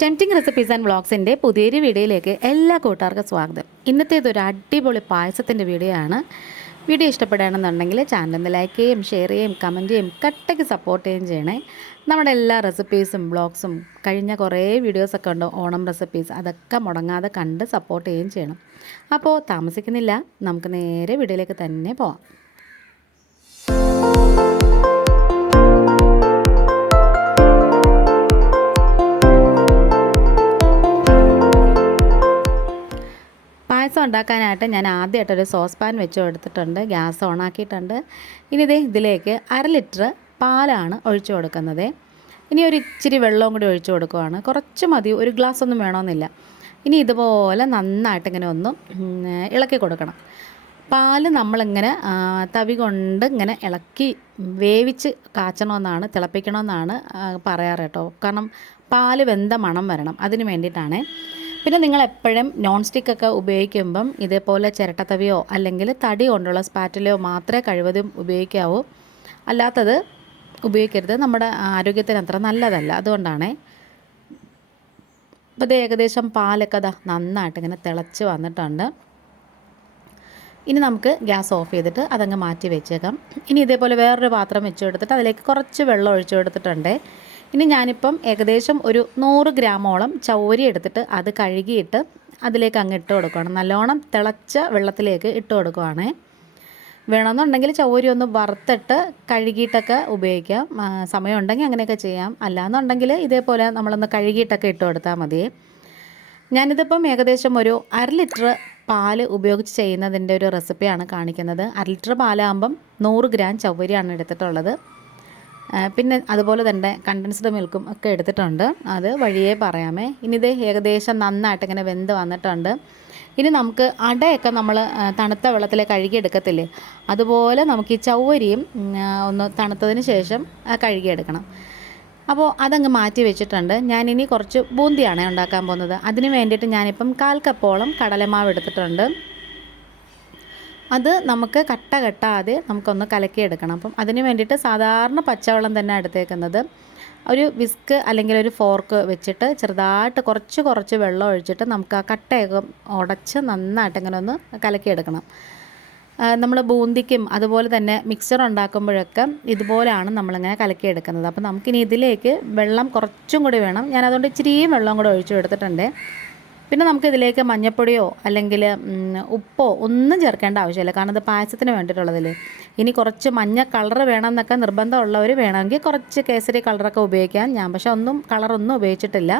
Tempting recipes and വ്ളോഗ്സിന്റെ പുതിയൊരു വീഡിയോയിലേക്ക് എല്ലാ കൂട്ടുകാർക്കും സ്വാഗതം. ഇന്നത്തേത് ഒരു അടിപൊളി പായസത്തിന്റെ വീഡിയോ ആണ് വീഡിയോ ഇഷ്ടപ്പെടുകയാണെന്നുണ്ടെങ്കിൽ ചാനൽ ഒന്ന് ലൈക്ക് ചെയ്യും ഷെയർ ചെയ്യും കമന്റ് ചെയ്യും കട്ടയ്ക്ക് സപ്പോർട്ട് ചെയ്യുകയും ചെയ്യണേ. നമ്മുടെ എല്ലാ റെസിപ്പീസും വ്ളോഗ്സും കഴിഞ്ഞ കുറേ വീഡിയോസൊക്കെ ഉണ്ട്. ഓണം റെസിപ്പീസ് അതൊക്കെ മുടങ്ങാതെ കണ്ട് സപ്പോർട്ട് ചെയ്യുകയും ചെയ്യണം. അപ്പോൾ താമസിക്കുന്നില്ല. നമുക്ക് നേരെ വീഡിയോയിലേക്ക് തന്നെ പോവാം. പായസം ഉണ്ടാക്കാനായിട്ട് ഞാൻ ആദ്യമായിട്ടൊരു സോസ് പാൻ വെച്ച് കൊടുത്തിട്ടുണ്ട് ഗ്യാസ് ഓൺ ആക്കിയിട്ടുണ്ട്. ഇനി ഇതേ ഇതിലേക്ക് അര ലിറ്റർ പാലാണ് ഒഴിച്ചു കൊടുക്കുന്നത്. ഇനി ഒരു ഇച്ചിരി വെള്ളവും കൂടി ഒഴിച്ചു കൊടുക്കുവാണ്. കുറച്ച് മതി ഒരു ഗ്ലാസ് ഒന്നും വേണമെന്നില്ല ഇനി ഇതുപോലെ നന്നായിട്ട് ഇങ്ങനെ ഒന്ന് ഇളക്കി കൊടുക്കണം. പാൽ നമ്മളിങ്ങനെ തവി കൊണ്ട് ഇങ്ങനെ ഇളക്കി വേവിച്ച് കാച്ചണമെന്നാണ് തിളപ്പിക്കണമെന്നാണ് പറയാറ് കേട്ടോ. കാരണം പാൽ വെന്ത മണം വരണം. അതിന് വേണ്ടിയിട്ടാണേ. പിന്നെ നിങ്ങൾ എപ്പോഴും നോൺ സ്റ്റിക്കൊക്കെ ഉപയോഗിക്കുമ്പം ഇതേപോലെ ചിരട്ടത്തവിയോ അല്ലെങ്കിൽ തടി കൊണ്ടുള്ള സ്പാറ്റിലയോ മാത്രമേ കഴിവതും ഉപയോഗിക്കാവൂ. അല്ലാത്തത് ഉപയോഗിക്കരുത്. നമ്മുടെ ആരോഗ്യത്തിന് അത്ര നല്ലതല്ല. അതുകൊണ്ടാണേ. അപ്പോൾ ഇത് ഏകദേശം പാലൊക്കെ അതാ നന്നായിട്ട് ഇങ്ങനെ തിളച്ച് വന്നിട്ടുണ്ട്. ഇനി നമുക്ക് ഗ്യാസ് ഓഫ് ചെയ്തിട്ട് അതങ്ങ് മാറ്റി വെച്ചേക്കാം. ഇനി ഇതേപോലെ വേറൊരു പാത്രം വെച്ച് കൊടുത്തിട്ട് അതിലേക്ക് കുറച്ച് വെള്ളം ഒഴിച്ചു കൊടുത്തിട്ടുണ്ട്. ഇനി ഞാനിപ്പം ഏകദേശം ഒരു നൂറ് ഗ്രാമോളം ചൗരി എടുത്തിട്ട് അത് കഴുകിയിട്ട് അതിലേക്ക് അങ്ങ് ഇട്ട് കൊടുക്കുകയാണ്. നല്ലോണം തിളച്ച വെള്ളത്തിലേക്ക് ഇട്ട് കൊടുക്കുവാണേ വേണമെന്നുണ്ടെങ്കിൽ ചൗരി ഒന്ന് വറുത്തിട്ട് കഴുകിയിട്ടൊക്കെ ഉപയോഗിക്കാം. സമയമുണ്ടെങ്കിൽ അങ്ങനെയൊക്കെ ചെയ്യാം. അല്ലാന്നുണ്ടെങ്കിൽ ഇതേപോലെ നമ്മളൊന്ന് കഴുകിയിട്ടൊക്കെ ഇട്ട് കൊടുത്താൽ മതി. ഞാനിതിപ്പം ഏകദേശം ഒരു അര ലിറ്റർ പാൽ ഉപയോഗിച്ച് ചെയ്യുന്നതിന്റെ ഒരു റെസിപ്പിയാണ് കാണിക്കുന്നത്. അര ലിറ്റർ പാലാകുമ്പം നൂറ് ഗ്രാം ചവ്വരിയാണ് എടുത്തിട്ടുള്ളത്. പിന്നെ അതുപോലെ തന്നെ കണ്ടൻസ്ഡ് മിൽക്കും ഒക്കെ എടുത്തിട്ടുണ്ട്. അത് വഴിയെ പറയാമേ. ഇനി ഇത് ഏകദേശം നന്നായിട്ട് ഇങ്ങനെ വെന്ത് വന്നിട്ടുണ്ട്. ഇനി നമുക്ക് അടയൊക്കെ നമ്മൾ തണുത്ത വെള്ളത്തിൽ കഴുകിയെടുക്കത്തില്ലേ? അതുപോലെ നമുക്ക് ഈ ചൗവരിയും ഒന്ന് തണുത്തതിന് ശേഷം കഴുകിയെടുക്കണം. അപ്പോൾ അതങ്ങ് മാറ്റി വെച്ചിട്ടുണ്ട്. ഞാനിനി കുറച്ച് ബൂന്തിയാണ് ഉണ്ടാക്കാൻ പോകുന്നത്. അതിന് വേണ്ടിയിട്ട് ഞാനിപ്പം കാൽ കപ്പോളം കടലമാവ് എടുത്തിട്ടുണ്ട്. അത് നമുക്ക് കട്ട കെട്ടാതെ നമുക്കൊന്ന് കലക്കിയെടുക്കണം. അപ്പം അതിന് വേണ്ടിയിട്ട് സാധാരണ പച്ചവെള്ളം തന്നെ എടുത്തേക്കുന്നത്. ഒരു വിസ്ക് അല്ലെങ്കിൽ ഒരു ഫോർക്ക് വെച്ചിട്ട് ചെറുതായിട്ട് കുറച്ച് കുറച്ച് വെള്ളം ഒഴിച്ചിട്ട് നമുക്ക് ആ കട്ടയൊക്കെ ഉടച്ച് നന്നായിട്ട് ഇങ്ങനെ ഒന്ന് കലക്കിയെടുക്കണം. നമ്മൾ ബൂന്തിക്കും അതുപോലെ തന്നെ മിക്സർ ഉണ്ടാക്കുമ്പോഴൊക്കെ ഇതുപോലെയാണ് നമ്മളിങ്ങനെ കലക്കിയെടുക്കുന്നത്. അപ്പോൾ നമുക്കിനി ഇതിലേക്ക് വെള്ളം കുറച്ചും കൂടി വേണം. ഞാൻ അതുകൊണ്ട് ഇച്ചിരിയും വെള്ളം കൂടെ ഒഴിച്ചു കൊടുത്തിട്ടുണ്ട്. പിന്നെ നമുക്ക് ഇതിലേക്ക് മഞ്ഞപ്പൊടിയോ അല്ലെങ്കിൽ ഉപ്പോ ഒന്നും ചേർക്കേണ്ട ആവശ്യമില്ല. കാരണം ഇത് പായസത്തിന് വേണ്ടിയിട്ടുള്ളതല്ലേ ഇനി കുറച്ച് മഞ്ഞ കളർ വേണമെന്നൊക്കെ നിർബന്ധമുള്ളവർ വേണമെങ്കിൽ കുറച്ച് കേസരി കളറൊക്കെ ഉപയോഗിക്കാം. ഞാൻ പക്ഷേ ഒന്നും കളറൊന്നും ഉപയോഗിച്ചിട്ടില്ല.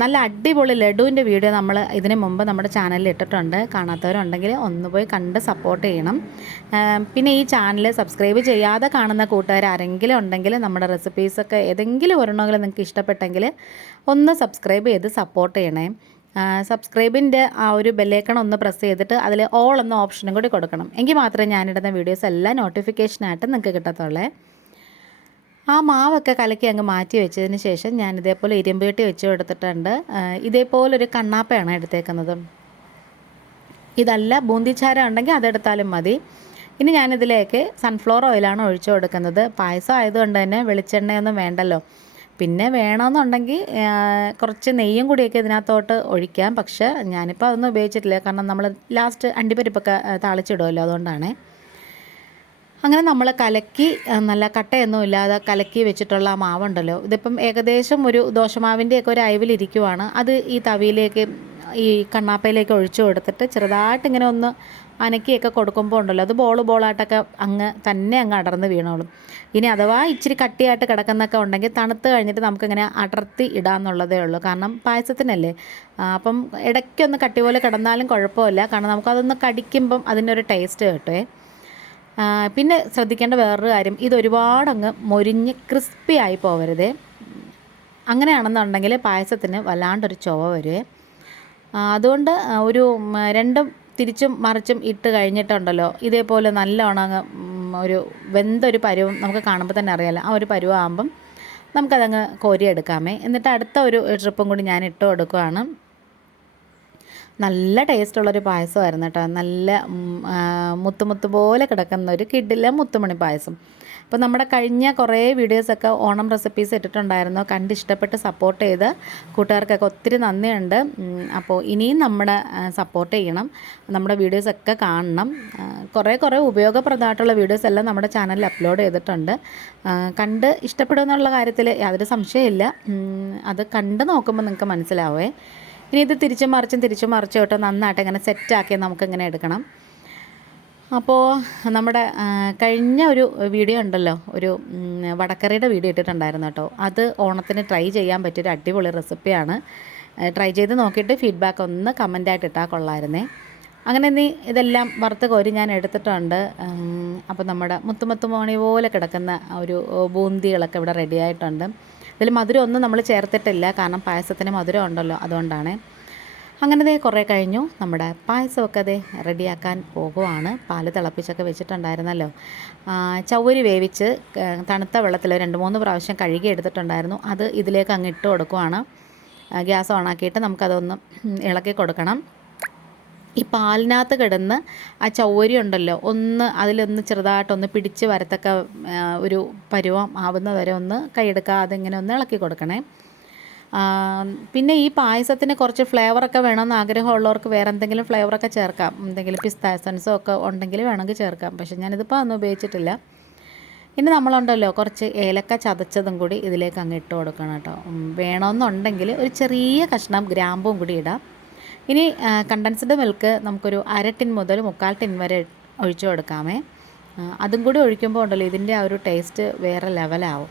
നല്ല അടിപൊളി ലഡുവിന്റെ വീഡിയോ നമ്മൾ ഇതിന് മുമ്പ് നമ്മുടെ ചാനലിൽ ഇട്ടിട്ടുണ്ട്. കാണാത്തവരുണ്ടെങ്കിൽ ഒന്ന് പോയി കണ്ട് സപ്പോർട്ട് ചെയ്യണം. പിന്നെ ഈ ചാനൽ സബ്സ്ക്രൈബ് ചെയ്യാതെ കാണുന്ന കൂട്ടുകാർ ആരെങ്കിലും ഉണ്ടെങ്കിൽ നമ്മുടെ റെസിപ്പീസൊക്കെ ഏതെങ്കിലും ഒരെണ്ണമെങ്കിലും നിങ്ങൾക്ക് ഇഷ്ടപ്പെട്ടെങ്കിൽ ഒന്ന് സബ്സ്ക്രൈബ് ചെയ്ത് സപ്പോർട്ട് ചെയ്യണേ. സബ്സ്ക്രൈബിന്റെ ആ ഒരു ബെല്ലേക്കൺ ഒന്ന് പ്രസ് ചെയ്തിട്ട് അതിൽ ഓൾ എന്ന ഓപ്ഷനും കൂടി കൊടുക്കണം. എങ്കിൽ മാത്രമേ ഞാനിടുന്ന വീഡിയോസ് എല്ലാം നോട്ടിഫിക്കേഷനായിട്ട് നിങ്ങൾക്ക് കിട്ടത്തുള്ളേ. ആ മാവൊക്കെ കലക്കി അങ്ങ് മാറ്റി വെച്ചതിന് ശേഷം ഞാൻ ഇതേപോലെ ഇരുമ്പ് കെട്ടി വെച്ച് കൊടുത്തിട്ടുണ്ട് ഇതേപോലൊരു കണ്ണാപ്പയാണ് എടുത്തേക്കുന്നത്. ഇതല്ല ബൂന്തിച്ചാരം ഉണ്ടെങ്കിൽ അതെടുത്താലും മതി. ഇനി ഞാനിതിലേക്ക് സൺഫ്ലവർ ഓയിലാണ് ഒഴിച്ചു കൊടുക്കുന്നത്. പായസം ആയതുകൊണ്ട് തന്നെ വെളിച്ചെണ്ണയൊന്നും വേണ്ടല്ലോ. പിന്നെ വേണമെന്നുണ്ടെങ്കിൽ കുറച്ച് നെയ്യും കൂടിയൊക്കെ ഇതിനകത്തോട്ട് ഒഴിക്കാം. പക്ഷേ ഞാനിപ്പോൾ അതൊന്നും ഉപയോഗിച്ചിട്ടില്ല. കാരണം നമ്മൾ ലാസ്റ്റ് അണ്ടിപ്പരിപ്പൊക്കെ താളിച്ചിടുമല്ലോ അതുകൊണ്ടാണേ. അങ്ങനെ നമ്മൾ കലക്കി നല്ല കട്ടയൊന്നും ഇല്ലാതെ കലക്കി വെച്ചിട്ടുള്ള മാവുണ്ടല്ലോ. ഇതിപ്പം ഏകദേശം ഒരു ദോശമാവിന്റെയൊക്കെ ഒരു അയവിലിരിക്കുവാണ്. അത് ഈ തവിയിലേക്ക് ഈ കണ്ണാപ്പയിലേക്ക് ഒഴിച്ചു കൊടുത്തിട്ട് ചെറുതായിട്ട് ഇങ്ങനെ ഒന്ന് അനക്കിയൊക്കെ കൊടുക്കുമ്പോൾ ഉണ്ടല്ലോ അത് ബോൾ ബോളായിട്ടൊക്കെ അങ്ങ് തന്നെ അങ്ങ് അടർന്ന് വീണോളും. ഇനി അഥവാ ഇച്ചിരി കട്ടിയായിട്ട് കിടക്കുന്നൊക്കെ ഉണ്ടെങ്കിൽ തണുത്ത് കഴിഞ്ഞിട്ട് നമുക്കിങ്ങനെ അടർത്തി ഇടാമെന്നുള്ളതേ ഉള്ളൂ. കാരണം പായസത്തിനല്ലേ. അപ്പം ഇടയ്ക്കൊന്ന് കട്ടി പോലെ കിടന്നാലും കുഴപ്പമില്ല. കാരണം നമുക്കതൊന്ന് കടിക്കുമ്പം അതിനൊരു ടേസ്റ്റ് കിട്ടുമേ ആ, പിന്നെ ശ്രദ്ധിക്കേണ്ട വേറൊരു കാര്യം. ഇത് അങ്ങ് മൊരിഞ്ഞ് ക്രിസ്പി ആയി പോകരുത് അങ്ങനെയാണെന്നുണ്ടെങ്കിൽ പായസത്തിന് വല്ലാണ്ടൊരു ചുവ വരുവേ അതുകൊണ്ട് ഒരു രണ്ടും തിരിച്ചും മറിച്ചും ഇട്ട് കഴിഞ്ഞിട്ടുണ്ടല്ലോ. ഇതേപോലെ നല്ലോണം അങ്ങ് ഒരു വെന്തൊരു പരുവം നമുക്ക് കാണുമ്പോൾ തന്നെ അറിയാലോ. ആ ഒരു പരുവാകുമ്പം നമുക്കതങ്ങ് കോരിയെടുക്കാമേ. എന്നിട്ട് അടുത്ത ഒരു ട്രിപ്പും കൂടി ഞാൻ ഇട്ട് കൊടുക്കുകയാണ് നല്ല ടേസ്റ്റുള്ളൊരു പായസമായിരുന്നു കേട്ടോ. നല്ല മുത്തുമുത്ത് പോലെ കിടക്കുന്ന ഒരു കിഡിലെ മുത്തുമണി പായസം. അപ്പോൾ നമ്മുടെ കഴിഞ്ഞ കുറേ വീഡിയോസൊക്കെ ഓണം റെസിപ്പീസ് ഇട്ടിട്ടുണ്ടായിരുന്നു. കണ്ട് ഇഷ്ടപ്പെട്ട് സപ്പോർട്ട് ചെയ്ത് കൂട്ടുകാർക്കൊക്കെ ഒത്തിരി നന്ദിയുണ്ട്. അപ്പോൾ ഇനിയും നമ്മുടെ സപ്പോർട്ട് ചെയ്യണം. നമ്മുടെ വീഡിയോസൊക്കെ കാണണം. കുറേ കുറേ ഉപയോഗപ്രദമായിട്ടുള്ള വീഡിയോസ് എല്ലാം നമ്മുടെ ചാനലിൽ അപ്ലോഡ് ചെയ്തിട്ടുണ്ട്. കണ്ട് ഇഷ്ടപ്പെടുമെന്നുള്ള കാര്യത്തിൽ യാതൊരു സംശയമില്ല അത് കണ്ട് നോക്കുമ്പോൾ നിങ്ങൾക്ക് മനസ്സിലാവേ. ഇനി ഇത് തിരിച്ചും മറിച്ചും തിരിച്ചും മറിച്ചും ഇട്ട് നന്നായിട്ട് ഇങ്ങനെ സെറ്റാക്കി നമുക്കിങ്ങനെ എടുക്കണം. അപ്പോൾ നമ്മുടെ കഴിഞ്ഞ ഒരു വീഡിയോ ഉണ്ടല്ലോ ഒരു വടക്കറിയുടെ വീഡിയോ ഇട്ടിട്ടുണ്ടായിരുന്നു കേട്ടോ. അത് ഓണത്തിന് ട്രൈ ചെയ്യാൻ പറ്റിയൊരു അടിപൊളി റെസിപ്പിയാണ് ട്രൈ ചെയ്ത് നോക്കിയിട്ട് ഫീഡ്ബാക്ക് ഒന്ന് കമന്റായിട്ട് ഇട്ടാൽ കൊള്ളായിരുന്നേ. അങ്ങനെ നീ ഇതെല്ലാം വറുത്ത് കോരി ഞാൻ എടുത്തിട്ടുണ്ട്. അപ്പോൾ നമ്മുടെ മുത്തുമുത്ത് മോണി പോലെ കിടക്കുന്ന ഒരു ബൂന്തികളൊക്കെ ഇവിടെ റെഡി ആയിട്ടുണ്ട്. ഇതിൽ മധുരം ഒന്നും നമ്മൾ ചേർത്തിട്ടില്ല. കാരണം പായസത്തിന് മധുരം ഉണ്ടല്ലോ അതുകൊണ്ടാണ്. അങ്ങനെ ദേ കുറേ കഴിഞ്ഞു. നമ്മുടെ പായസമൊക്കെ ദേ റെഡിയാക്കാൻ പോകുവാണ് പാൽ തിളപ്പിച്ചൊക്കെ വെച്ചിട്ടുണ്ടായിരുന്നല്ലോ. ചവരി വേവിച്ച് തണുത്ത വെള്ളത്തിൽ രണ്ട് മൂന്ന് പ്രാവശ്യം കഴുകി എടുത്തിട്ടുണ്ടായിരുന്നു. അത് ഇതിലേക്ക് അങ്ങ് ഇട്ട് കൊടുക്കുവാണ്. ഗ്യാസ് ഓണാക്കിയിട്ട് നമുക്കതൊന്ന് ഇളക്കി കൊടുക്കണം. ഈ പാലിനകത്ത് കിടന്ന് ആ ചൗവരി ഉണ്ടല്ലോ ഒന്ന് അതിലൊന്ന് ചെറുതായിട്ടൊന്ന് പിടിച്ച് വരത്തക്ക ഒരു പരുവം ആവുന്ന വരെ ഒന്ന് കൈയെടുക്കാതെ ഇങ്ങനെ ഒന്ന് ഇളക്കി കൊടുക്കണേ. പിന്നെ ഈ പായസത്തിന് കുറച്ച് ഫ്ലേവറൊക്കെ വേണമെന്ന് ആഗ്രഹമുള്ളവർക്ക് വേറെ എന്തെങ്കിലും ഫ്ലേവറൊക്കെ ചേർക്കാം. എന്തെങ്കിലും പിസ്ത എസൻസോ ഒക്കെ ഉണ്ടെങ്കിൽ വേണമെങ്കിൽ ചേർക്കാം. പക്ഷെ ഞാനിതിപ്പോൾ ഒന്നും ഉപയോഗിച്ചിട്ടില്ല. ഇനി നമ്മളുണ്ടല്ലോ കുറച്ച് ഏലക്ക ചതച്ചതും കൂടി ഇതിലേക്ക് അങ്ങ് ഇട്ട് കൊടുക്കണം കേട്ടോ. വേണമെന്നുണ്ടെങ്കിൽ ഒരു ചെറിയ കഷ്ണം ഗ്രാമ്പും കൂടി ഇടാം. ഇനി കണ്ടൻസ്ഡ് മിൽക്ക് നമുക്കൊരു അര ടിൻ മുതൽ മുക്കാൽ ടിൻ വരെ ഒഴിച്ചു കൊടുക്കാമേ. അതും കൂടി ഒഴിക്കുമ്പോൾ ഉണ്ടല്ലോ ഇതിന്റെ ആ ഒരു ടേസ്റ്റ് വേറെ ലെവലാവും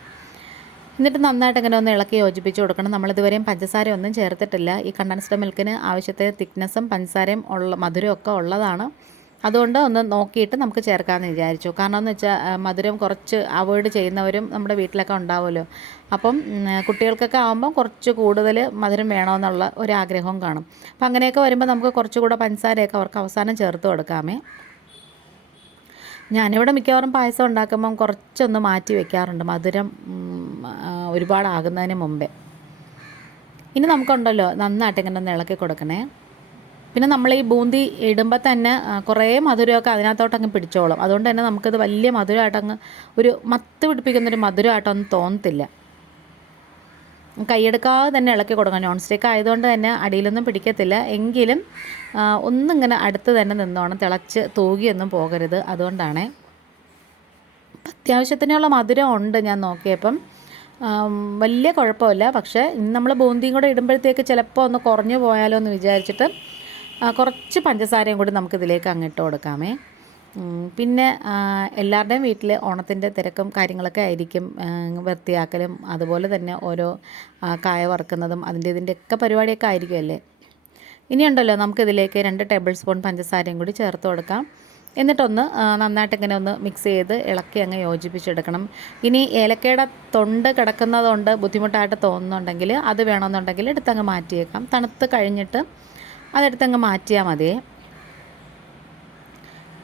എന്നിട്ട് നന്നായിട്ട് ഇങ്ങനെ ഒന്ന് ഇളക്കി യോജിപ്പിച്ച് കൊടുക്കണം. നമ്മളിതുവരെയും പഞ്ചസാര ഒന്നും ചേർത്തിട്ടില്ല. ഈ കണ്ടൻസ്ഡ് മിൽക്കിന് ആവശ്യത്തെ തിക്നെസ്സും പഞ്ചസാരയും ഉള്ള മധുരമൊക്കെ ഉള്ളതാണ്. അതുകൊണ്ട് ഒന്ന് നോക്കിയിട്ട് നമുക്ക് ചേർക്കാമെന്ന് വിചാരിച്ചു. കാരണം എന്ന് വെച്ചാൽ മധുരം കുറച്ച് അവോയ്ഡ് ചെയ്യുന്നവരും നമ്മുടെ വീട്ടിലൊക്കെ ഉണ്ടാവുമല്ലോ. അപ്പം കുട്ടികൾക്കൊക്കെ ആകുമ്പം കുറച്ച് കൂടുതൽ മധുരം വേണമെന്നുള്ള ഒരു ആഗ്രഹവും കാണും. അപ്പം അങ്ങനെയൊക്കെ വരുമ്പോൾ നമുക്ക് കുറച്ചുകൂടെ പഞ്ചസാരയൊക്കെ അവർക്ക് അവസാനം ചേർത്ത് കൊടുക്കാമേ. ഞാനിവിടെ മിക്കവാറും പായസം ഉണ്ടാക്കുമ്പം കുറച്ചൊന്ന് മാറ്റി വെക്കാറുണ്ട്. മധുരം ഒരുപാടാകുന്നതിന് മുമ്പേ. ഇനി നമുക്കുണ്ടല്ലോ നന്നായിട്ട് ഇങ്ങനെ ഒന്ന് ഇളക്കി കൊടുക്കണേ. പിന്നെ നമ്മൾ ഈ ബൂന്തി ഇടുമ്പോൾ തന്നെ കുറേ മധുരമൊക്കെ അതിനകത്തോട്ടങ്ങ് പിടിച്ചോളും. അതുകൊണ്ട് തന്നെ നമുക്കത് വലിയ മധുരമായിട്ടങ്ങ് ഒരു മത്ത് പിടിപ്പിക്കുന്നൊരു മധുരമായിട്ടൊന്നും തോന്നത്തില്ല. കൈയെടുക്കാതെ തന്നെ ഇളക്കി കൊടുക്കണം. നോൺ സ്റ്റിക്ക് ആയതുകൊണ്ട് തന്നെ അടിയിലൊന്നും പിടിക്കത്തില്ല. എങ്കിലും ഒന്നിങ്ങനെ അടുത്ത് തന്നെ നിന്നോണം. തിളച്ച് തൂകിയൊന്നും പോകരുത്. അതുകൊണ്ടാണ്. അത്യാവശ്യത്തിനുള്ള മധുരം ഉണ്ട് ഞാൻ നോക്കിയപ്പം. വലിയ കുഴപ്പമില്ല. പക്ഷേ ഇന്ന് നമ്മൾ ബൂന്തിയും കൂടെ ഇടുമ്പോഴത്തേക്ക് ചിലപ്പോൾ ഒന്ന് കുറഞ്ഞു പോയാലോ എന്ന് വിചാരിച്ചിട്ട് കുറച്ച് പഞ്ചസാരയും കൂടി നമുക്കിതിലേക്ക് അങ്ങിട്ട് കൊടുക്കാമേ. പിന്നെ എല്ലാവരുടെയും വീട്ടിൽ ഓണത്തിന്റെ തിരക്കും കാര്യങ്ങളൊക്കെ ആയിരിക്കും വൃത്തിയാക്കലും അതുപോലെ തന്നെ ഓരോ കായ വറുക്കുന്നതും അതിന്റെ ഇതിന്റെയൊക്കെ പരിപാടിയൊക്കെ ആയിരിക്കുമല്ലേ ഇനിയുണ്ടല്ലോ നമുക്കിതിലേക്ക് രണ്ട് ടേബിൾ സ്പൂൺ പഞ്ചസാരയും കൂടി ചേർത്ത് കൊടുക്കാം. എന്നിട്ടൊന്ന് നന്നായിട്ട് ഇങ്ങനെ ഒന്ന് മിക്സ് ചെയ്ത് ഇളക്കി അങ്ങ് യോജിപ്പിച്ചെടുക്കണം. ഇനി ഏലക്കയുടെ തൊണ്ട് കിടക്കുന്നതുകൊണ്ട് ബുദ്ധിമുട്ടായിട്ട് തോന്നുന്നുണ്ടെങ്കിൽ അത് വേണമെന്നുണ്ടെങ്കിൽ എടുത്തങ്ങ് മാറ്റിയേക്കാം. തണുത്ത് കഴിഞ്ഞിട്ട് അതെടുത്തങ്ങ് മാറ്റിയാൽ മതിയേ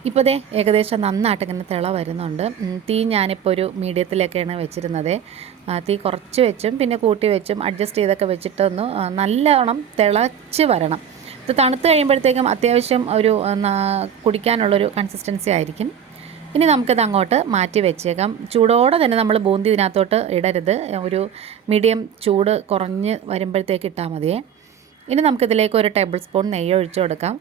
ഇപ്പോൾ ദേ ഏകദേശം നന്നായിട്ട് ഇങ്ങനെ തിള വരുന്നുണ്ട്. തീ ഞാനിപ്പോൾ ഒരു മീഡിയത്തിലൊക്കെയാണ് വെച്ചിരുന്നത്. തീ കുറച്ച് വെച്ചും പിന്നെ കൂട്ടി വെച്ചും അഡ്ജസ്റ്റ് ചെയ്തൊക്കെ വെച്ചിട്ടൊന്ന് നല്ലവണ്ണം തിളച്ച് വരണം. ഇത് തണുത്ത് കഴിയുമ്പോഴത്തേക്കും അത്യാവശ്യം ഒരു കുടിക്കാനുള്ളൊരു കൺസിസ്റ്റൻസി ആയിരിക്കും. ഇനി നമുക്കിത് അങ്ങോട്ട് മാറ്റി വെച്ചേക്കാം. ചൂടോടെ തന്നെ നമ്മൾ ബൂന്തി ഇതിനകത്തോട്ട് ഇടരുത്. ഒരു മീഡിയം ചൂട് കുറഞ്ഞ് വരുമ്പോഴത്തേക്ക് ഇട്ടാൽ മതിയേ. ഇനി നമുക്കിതിലേക്ക് ഒരു ടേബിൾ സ്പൂൺ നെയ്യ് ഒഴിച്ചു കൊടുക്കാം.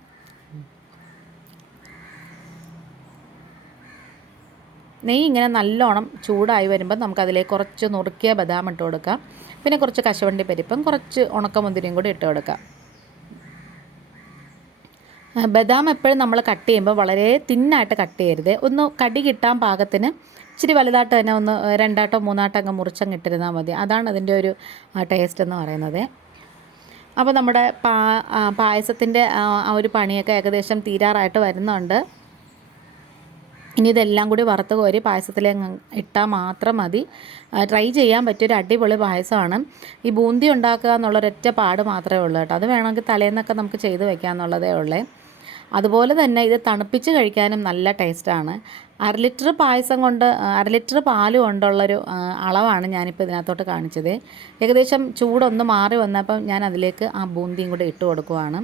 നെയ്യ് ഇങ്ങനെ നല്ലോണം ചൂടായി വരുമ്പോൾ നമുക്കതിലേക്ക് കുറച്ച് നുറുക്കിയ ബദാം ഇട്ട് കൊടുക്കാം. പിന്നെ കുറച്ച് കശുവണ്ടി പരിപ്പും കുറച്ച് ഉണക്കമുന്തിരിയും കൂടി ഇട്ട് കൊടുക്കാം. ബദാം എപ്പോഴും നമ്മൾ കട്ട് ചെയ്യുമ്പോൾ വളരെ തിന്നായിട്ട് കട്ട് ചെയ്യരുത്. ഒന്ന് കടി കിട്ടാൻ പാകത്തിന് ഇച്ചിരി വലുതായിട്ട് തന്നെ ഒന്ന് രണ്ടാട്ടോ മൂന്നാട്ടോ അങ്ങ് മുറിച്ചങ്ങ് ഇട്ടിരുന്നാൽ മതി. അതാണ് അതിന്റെ ഒരു ടേസ്റ്റ് എന്ന് പറയുന്നത്. അപ്പോൾ നമ്മുടെ പാ പായസത്തിന്റെ ആ ഒരു പണിയൊക്കെ ഏകദേശം തീരാറായിട്ട് വരുന്നുണ്ട്. ഇനി ഇതെല്ലാം കൂടി വറുത്ത് കോരി പായസത്തിൽ ഇട്ടാൽ മാത്രം മതി. ട്രൈ ചെയ്യാൻ പറ്റിയൊരു അടിപൊളി പായസമാണ്. ഈ ബൂന്തി ഉണ്ടാക്കുക എന്നുള്ളൊരൊറ്റ പാട് മാത്രമേ ഉള്ളൂ കേട്ടോ. അത് വേണമെങ്കിൽ തലേന്നൊക്കെ നമുക്ക് ചെയ്ത് വെക്കാമെന്നുള്ളതേ ഉള്ളേ. അതുപോലെ തന്നെ ഇത് തണുപ്പിച്ച് കഴിക്കാനും നല്ല ടേസ്റ്റാണ്. അര ലിറ്റർ പായസം കൊണ്ട് അര ലിറ്റർ പാൽ കൊണ്ടുള്ളൊരു അളവാണ് ഞാനിപ്പോൾ ഇതിനകത്തോട്ട് കാണിച്ചത്. ഏകദേശം ചൂടൊന്ന് മാറി വന്നപ്പം ഞാൻ അതിലേക്ക് ആ ബൂന്തിയും കൂടെ ഇട്ട് കൊടുക്കുവാണ്.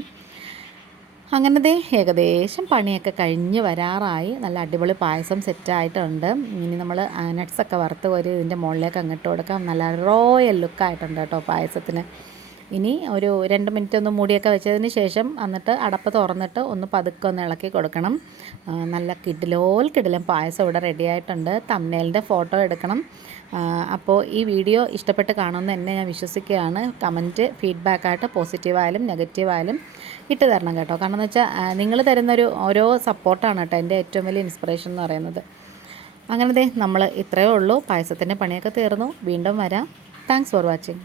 അങ്ങനത്തെ ഏകദേശം പണിയൊക്കെ കഴിഞ്ഞ് വരാറായി. നല്ല അടിപൊളി പായസം സെറ്റായിട്ടുണ്ട്. ഇനി നമ്മൾ നട്ട്സൊക്കെ വറുത്ത് ഒരു ഇതിന്റെ മുകളിലേക്ക് അങ്ങോട്ട് കൊടുക്കാം. നല്ല റോയൽ ലുക്കായിട്ടുണ്ട് കേട്ടോ പായസത്തിന്. ഇനി ഒരു രണ്ട് മിനിറ്റ് ഒന്ന് മൂടിയൊക്കെ വെച്ചതിന് ശേഷം എന്നിട്ട് അടപ്പ് തുറന്നിട്ട് ഒന്ന് പതുക്കെ ഒന്ന് ഇളക്കി കൊടുക്കണം. നല്ല കിടിലോൽ കിടിലം പായസം ഇവിടെ റെഡിയായിട്ടുണ്ട് തമ്മനേലിന്റെ ഫോട്ടോ എടുക്കണം. അപ്പോൾ ഈ വീഡിയോ ഇഷ്ടപ്പെട്ട് കാണുമെന്ന് എന്നെ ഞാൻ വിശ്വസിക്കുകയാണ്. കമന്റ് ഫീഡ്ബാക്കായിട്ട് പോസിറ്റീവായാലും നെഗറ്റീവായാലും ഇട്ട് തരണം കേട്ടോ. കാരണം എന്ന് വെച്ചാൽ നിങ്ങൾ തരുന്നൊരു ഓരോ സപ്പോർട്ടാണ് കേട്ടോ എന്റെ ഏറ്റവും വലിയ ഇൻസ്പിറേഷൻ എന്ന് പറയുന്നത്. അങ്ങനെ ദേ നമ്മൾ ഇത്രയേ ഉള്ളൂ. പായസത്തിന്റെ പണിയൊക്കെ തീർന്നു. വീണ്ടും വരാം. Thanks for watching